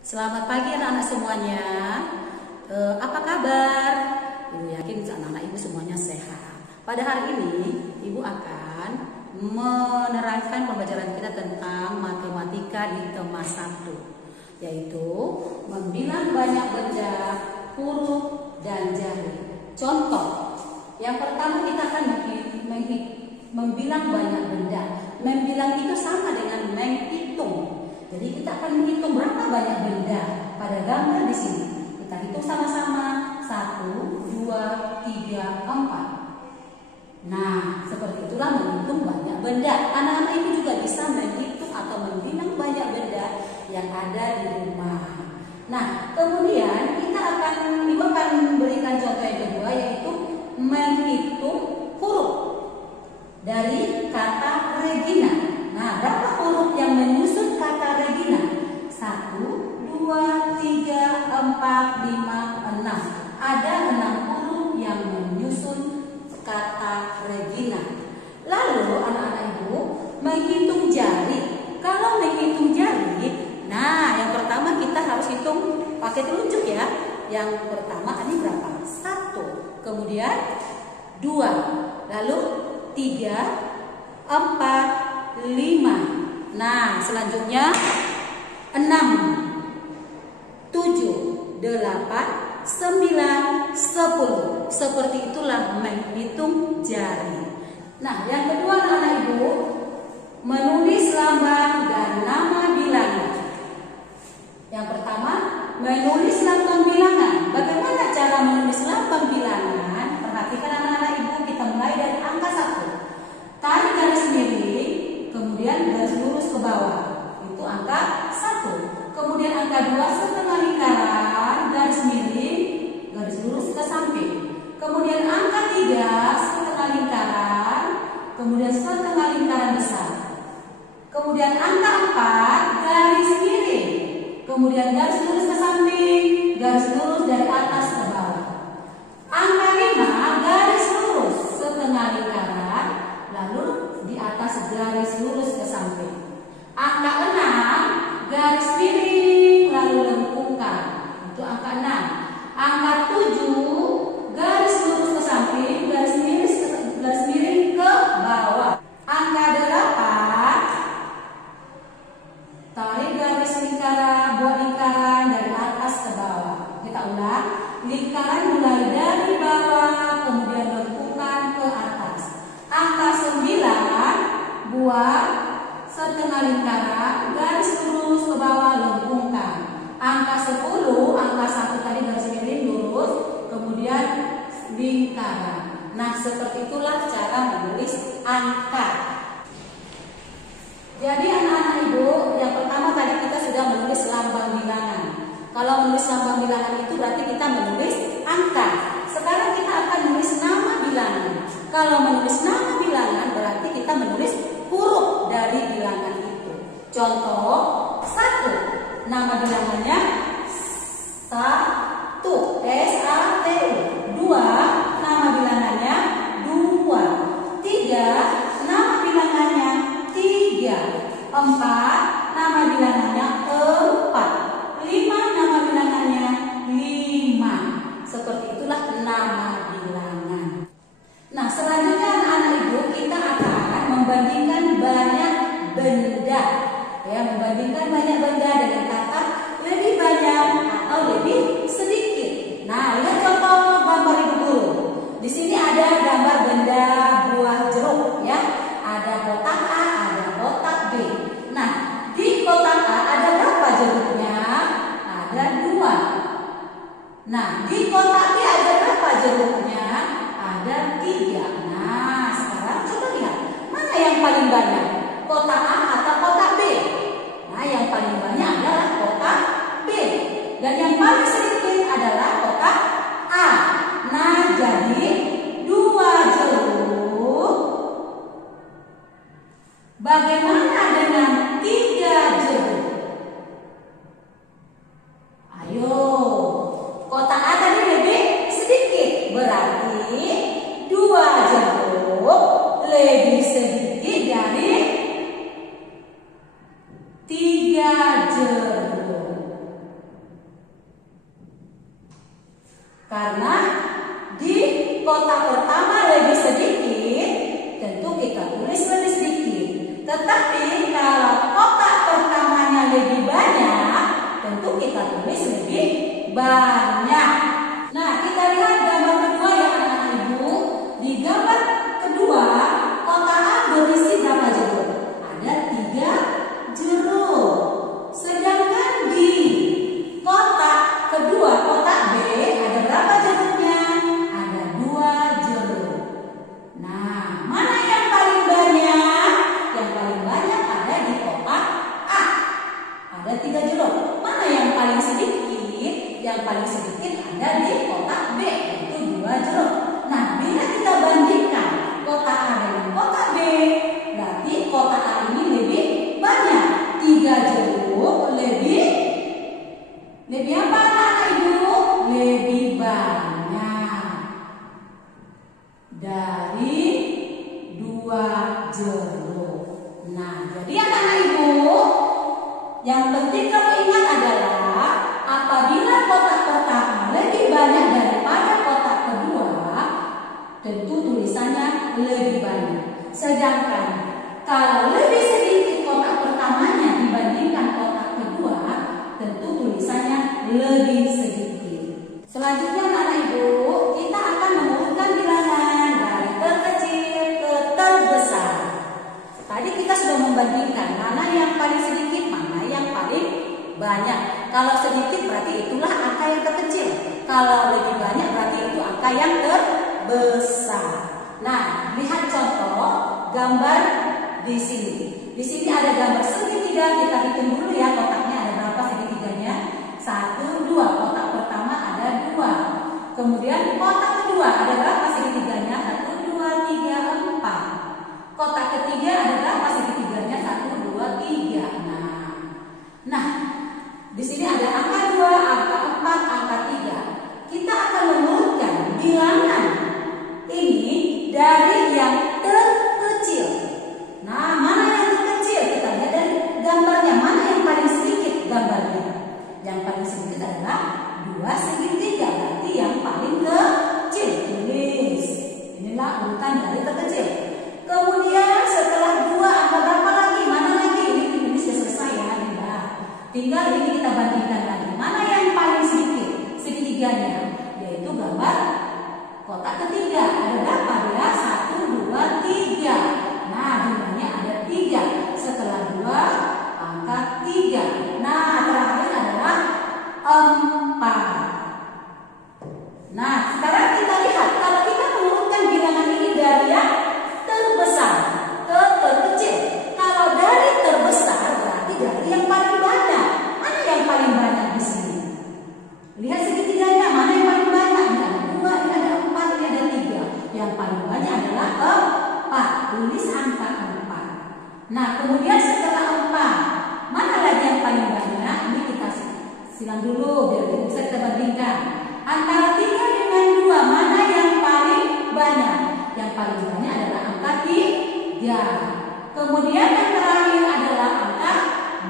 Selamat pagi anak-anak semuanya. Apa kabar? Ibu yakin anak-anak ibu semuanya sehat. Pada hari ini ibu akan menerangkan pembelajaran kita tentang matematika di tema 1, yaitu membilang banyak benda, huruf, dan jari. Contoh, yang pertama kita akan membilang banyak benda. Membilang itu sama dengan menghitung. Jadi kita akan menghitung berapa banyak benda pada gambar di sini. Kita hitung sama-sama 1, 2, 3, 4. Nah, seperti itulah menghitung banyak benda. Anak-anak itu juga bisa menghitung atau membilang banyak benda yang ada di rumah. Nah, kemudian ibu akan memberikan contoh yang kedua, yaitu menghitung huruf dari kata Regina. Nah, berapa huruf yang menyusun kata Regina? 1, 2, 3, 4, 5, 6. Ada 6 huruf yang menyusun kata Regina. Lalu anak-anak ibu menghitung jari. Kalau menghitung jari, nah yang pertama kita harus hitung pakai telunjuk ya. Yang pertama ini berapa? 1, kemudian 2, lalu 3, 4, 5. Nah, selanjutnya 6, 7, 8, 9, 10. Seperti itulah menghitung jari. Nah, yang kedua anak-anak ibu, menulis lambang dan nama bilangan. Yang pertama, menulis lambang bilangan. Bagaimana cara menulis lambang bilangan? Perhatikan anak-anak ibu, kita mulai dari angka 1. Tarik garis miring, kemudian garis lurus ke bawah. Itu angka 1. Kemudian angka 2 setengah lingkaran, garis miring, garis lurus ke samping. Kemudian angka 3 setengah lingkaran, kemudian setengah lingkaran besar. Kemudian angka 4 garis miring, kemudian garis lurus ke samping, garis lurus dari atas ke bawah. Angka 5 garis lurus setengah lingkaran, lalu di atas garis lurus ke samping. Angka 6 garis miring lalu lengkungkan. Itu angka 6. Angka 7 garis lurus ke samping, garis miring ke bawah. Angka 8 tarik garis lingkaran, buat lingkaran dari atas ke bawah. Kita ulang. Lingkaran mulai dari bawah, kemudian lengkungkan ke atas. Angka 9 buat setengah lingkaran, garis lurus ke bawah, lengkungkan. Angka 10, angka 1 tadi garis miring lurus, kemudian lingkaran. Nah, seperti itulah cara menulis angka. Jadi anak-anak ibu, yang pertama tadi kita sudah menulis lambang bilangan. Kalau menulis lambang bilangan itu berarti kita menulis angka. Sekarang kita akan menulis nama bilangan. Kalau menulis nama bilangan berarti kita menulis huruf dari bilangan itu. Contoh 1, nama bilangannya 1, S-A-T-U. 2, nama bilangannya 2. 3, nama bilangannya 3. 4, nama bilangannya 4. 5, nama bilangannya 5. Seperti itulah nama bilangan. Nah, selanjutnya anak-anak ibu kita akan membandingkan banyak benda. Ya, membandingkan banyak benda dengan kata lebih banyak atau lebih sedikit. Nah, lihat contoh gambar ibu guru. Di sini ada gambar benda buah jeruk ya. Ada kotak A, ada kotak B. Nah, di kotak A ada berapa jeruknya? Ada 2. Nah, di kotak B ada berapa jeruknya? Ada 3. Nah, sekarang coba lihat. Mana yang paling banyak? Kotak A atau kotak B? Nah, yang paling banyak adalah kotak B. Dan yang paling sedikit adalah kotak A. Nah, jadi 2 jeruk. Bagaimana dengan 3 jeruk? Ayo, kotak A tadi lebih Karena di kotak pertama lebih sedikit, tentu kita tulis lebih sedikit. Tetapi kalau kotak pertamanya lebih banyak, tentu kita tulis lebih banyak. Nah, kita lihat gambar kedua ya anak-anak ibu. Di gambar kedua, kotak A berisi berapa jeruk? Ada 3 jeruk. Sedangkan di kotak kedua, kotak B, ada berapa jeruknya? Ada 2 jeruk. Nah, mana yang paling banyak? Yang paling banyak ada di kotak A. Ada 3 jeruk. Mana yang paling sedikit? Yang paling sedikit ada di kotak B, yaitu 2 jeruk. Nah, bila kita bandingkan kotak A dengan kotak B, berarti kotak A ini lebih banyak. 3 jeruk lebih apa anak ibu? Lebih banyak dari 2 jeruk. Nah, jadi anak ibu, yang penting kamu ingat adalah apabila kotak pertama lebih banyak daripada kotak kedua, tentu tulisannya lebih banyak. Sedangkan kalau lebih sedikit kotak pertamanya dibandingkan kotak kedua, tentu tulisannya lebih sedikit. Selanjutnya anak ibu, kita akan mengurutkan bilangan dari terkecil ke terbesar. Tadi kita sudah membandingkan mana yang paling sedikit, mana yang paling banyak. Kalau sedikit berarti itulah angka yang terkecil. Kalau lebih banyak berarti itu angka yang terbesar. Nah, lihat contoh gambar di sini. Di sini ada gambar segitiga. Kita hitung dulu ya kotaknya ada berapa segitiganya. 1, 2. Kotak pertama ada 2. Kemudian kotak kedua ada berapa segitiganya? 1, 2, 3, 4. Kotak ketiga ada berapa segitiganya? 1, 2, 3. Nah, di sini ada angka 2, angka 4, angka 3. Kita akan mengurutkan bilangan ini dari yang terkecil. Nah, mana yang terkecil? Kita lihat dari gambarnya. Mana yang paling sedikit gambarnya? Yang paling sedikit adalah 2 segitiga. Berarti yang paling kecil. Tulis. Inilah urutan dari terkecil. Kemudian setelah 2 angka berapa lagi? Mana lagi? Ini sudah selesai ya. Tinggal ini kita bandingkan lagi. Mana yang paling sedikit segitiganya? Yaitu gambar kotak ketiga. Ada berapa dia? 1, 2, 3. Nah, jumlahnya ada 3. Setelah 2 angka 3. Nah, terakhir adalah 4. Nah, sekarang kita lihat kalau kita mengurutkan bilangan ini dari yang terbesar ke terkecil. Kalau dari terbesar berarti dari yang paling banyak. Mana yang paling banyak di sini? Lihat segitiganya, mana yang paling banyak? Ini ada 2, ini ada 4, ini ada 3. Yang paling banyak adalah 4. Tulis angka 4. Nah, kemudian setelah 4, mana lagi yang paling banyak? Ini kita silang dulu biar bisa kita bandingkan. Antara 3 dengan 2, mana yang paling banyak? Yang paling banyak adalah angka 3. Kemudian yang terakhir adalah angka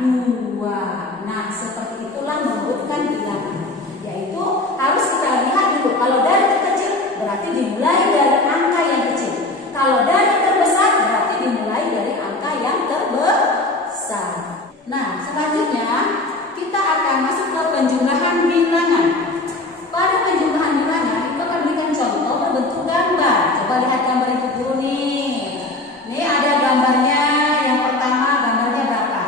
2. Nah, seperti itulah mengurutkan bilangan. Yaitu harus kita lihat dulu. Kalau dari terkecil berarti dimulai dari angka yang kecil. Kalau dari terbesar berarti dimulai dari angka yang terbesar. Nah, selanjutnya kita akan masuk ke penjumlahan bilangan. Pada penjumlahan bilangan kita akan berikan contoh berbentuk gambar. Coba lihat gambar itu dulu nih. Ini ada gambarnya. Yang pertama gambarnya berapa?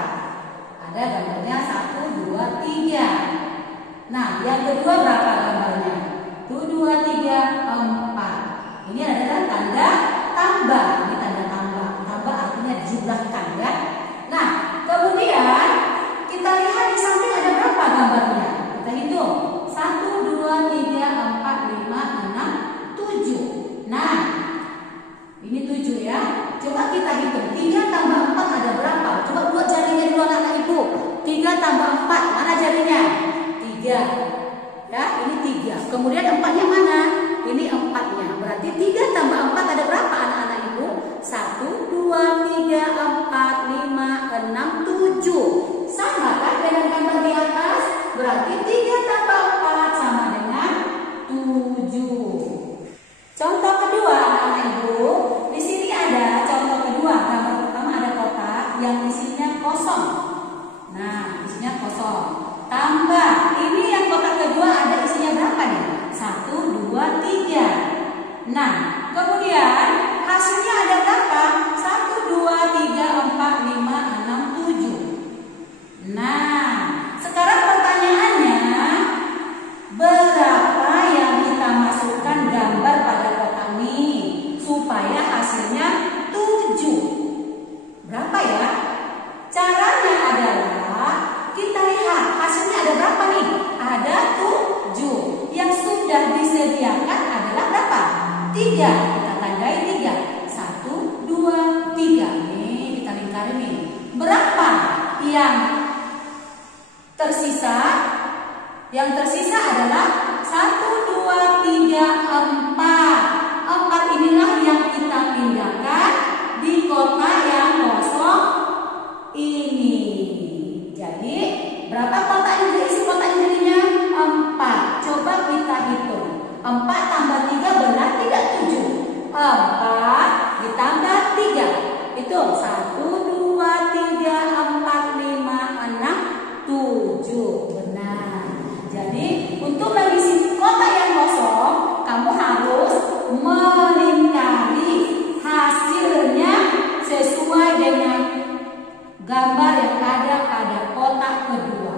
Ada gambarnya 1, 2, 3. Nah, yang kedua berapa gambarnya? 1, 2, 3, 4. Ini adalah tanda tambah. Ini tanda tambah. Tambah artinya dijumlahkan ya. Nah, kemudian kita lihat di samping ada berapa gambarnya? Kita hitung. 1, 2, 3, 4, 5, 6, 7. Nah, ini 7 ya. Coba kita hitung. 3 tambah 4 ada berapa? Coba buat jarinya dulu anak ibu. 3 tambah 4, mana jarinya? 3. Ya, ini 3. Kemudian 4-nya mana? Ini 4-nya. Berarti 3 tambah 4 ada berapa anak-anak ibu? 1, 2, 3, 4, 5, 6, 7. Sama kan dengan gambar di atas? Berarti 3 tambah 4 sama dengan 7. Nah, kemudian hasilnya ada berapa? 1, 2, 3, 4, 5, 6, 7. Nah, sekarang pertanyaannya, berapa yang kita masukkan gambar pada kotak ini supaya hasilnya 7? Berapa ya? Caranya adalah kita lihat hasilnya ada berapa nih? Ada 7. Yang sudah disediakan adalah berapa? 3. Kita tandai 3. 1, 2, 3. Nih kita lingkarin nih. Berapa yang tersisa? Yang tersisa adalah 1, 2, 3, 4. 4 inilah yang kita pindahkan di kotak yang kosong ini. Jadi berapa kotak yang diisi kotak jadinya? 4. Coba kita hitung. 4 tambah 3 benar tidak 7? 4 ditambah 3. Hitung. 1, 2, 3, 4, 5, 6, 7. Benar. Jadi untuk mengisi kotak yang kosong, kamu harus melingkari hasilnya sesuai dengan gambar yang ada pada kotak kedua.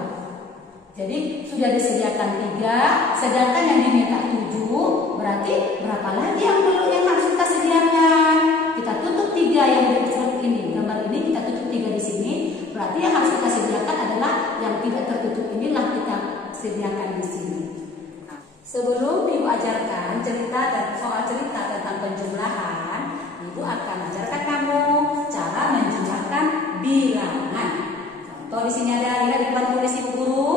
Jadi sudah disediakan 3, sedangkan yang diminta 7, berarti berapa lagi yang harus kita sediakan? Kita tutup 3 yang di ini, gambar ini kita tutup 3 di sini. Berarti yang harus kita sediakan adalah yang tidak tertutup inilah kita sediakan di sini. Nah, sebelum Ibu ajarkan soal cerita tentang penjumlahan, Ibu akan ajarkan kamu cara menjumlahkan bilangan. Contoh di sini ada, lihat di depan tulis Ibu guru,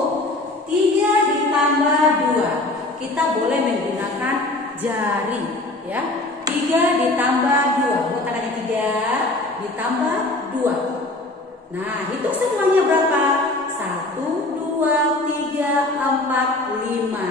3 ditambah 2. Kita boleh menggunakan jari, ya. 3 ditambah 2. Buat tangannya 3 ditambah 2. Nah, hitung semuanya berapa? 1, 2, 3, 4, 5.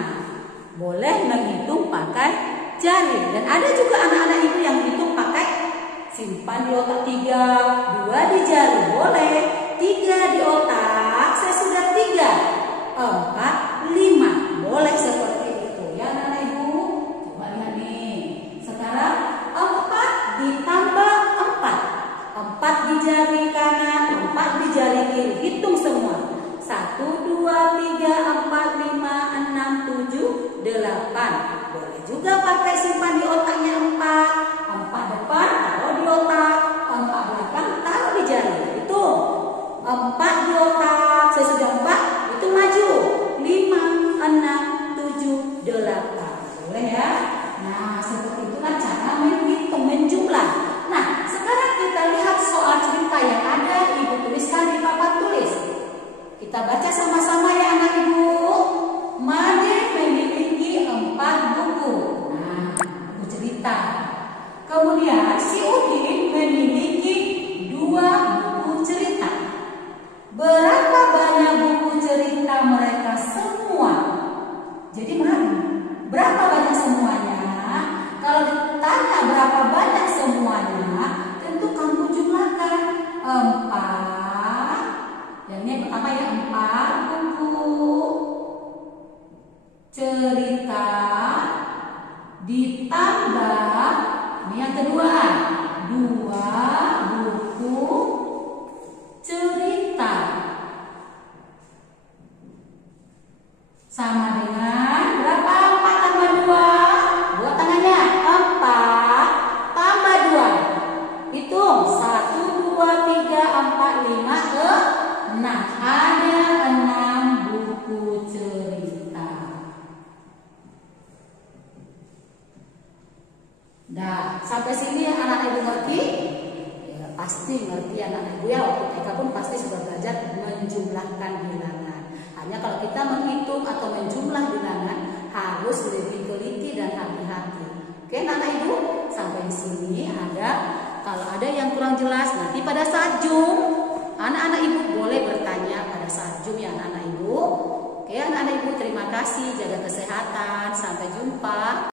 Boleh menghitung pakai jari. Dan ada juga anak-anak ibu yang hitung pakai simpan di otak 3, 2 di jari. Boleh. 3 di otak, saya sudah 3. 4, 5. Boleh seperti itu. Ya anak-anak ibu. Coba lihat nih. Sekarang 4 ditambah 4. 4 di jari kanan, 4 di jari kiri. Hitung semua. 1, 2, 3, 4, 5, 6, 7, 8. Boleh juga pakai simpan di otaknya 4. 4 depan taruh di otak, 4 belakang taruh di jari. Itu 4 di otak, saya sudah 4, itu maju 5, 6, 7, 8. Boleh ya? Nah, seperti itulah cara menghitung, menjumlah. Nah, sekarang kita lihat soal cerita yang ada Ibu tuliskan di papan tulis. Kita baca sama-sama ya anak ibu. Made memiliki 4 buku. Nah, buku cerita. Kemudian si Udin memiliki 2 buku cerita. Berapa banyak buku cerita mereka semua? Jadi berapa banyak semuanya? Kalau ditanya berapa banyak semuanya, tentu kamu jumlahkan 4. Yang ini pertama ya, 4 buku cerita ditambah ini yang kedua 2 buku cerita sama dengan berapa? 4 tambah 2. Buat tangannya 4 tambah 2. Hitung 1, 2, 3, 4, 5, 6. Ada 6 buku cerita. Nah, sampai sini anak ibu ngerti? Ya, pasti ngerti anak ibu ya. Waktu TK pun pasti sudah belajar menjumlahkan bilangan. Hanya kalau kita menghitung atau menjumlah bilangan harus lebih teliti dan hati-hati. Oke, anak ibu, sampai di sini kalau ada yang kurang jelas nanti pada saat Zoom, anak-anak ibu boleh bertanya pada saat Zoom ya anak-anak ibu. Oke, anak-anak ibu terima kasih, jaga kesehatan, sampai jumpa.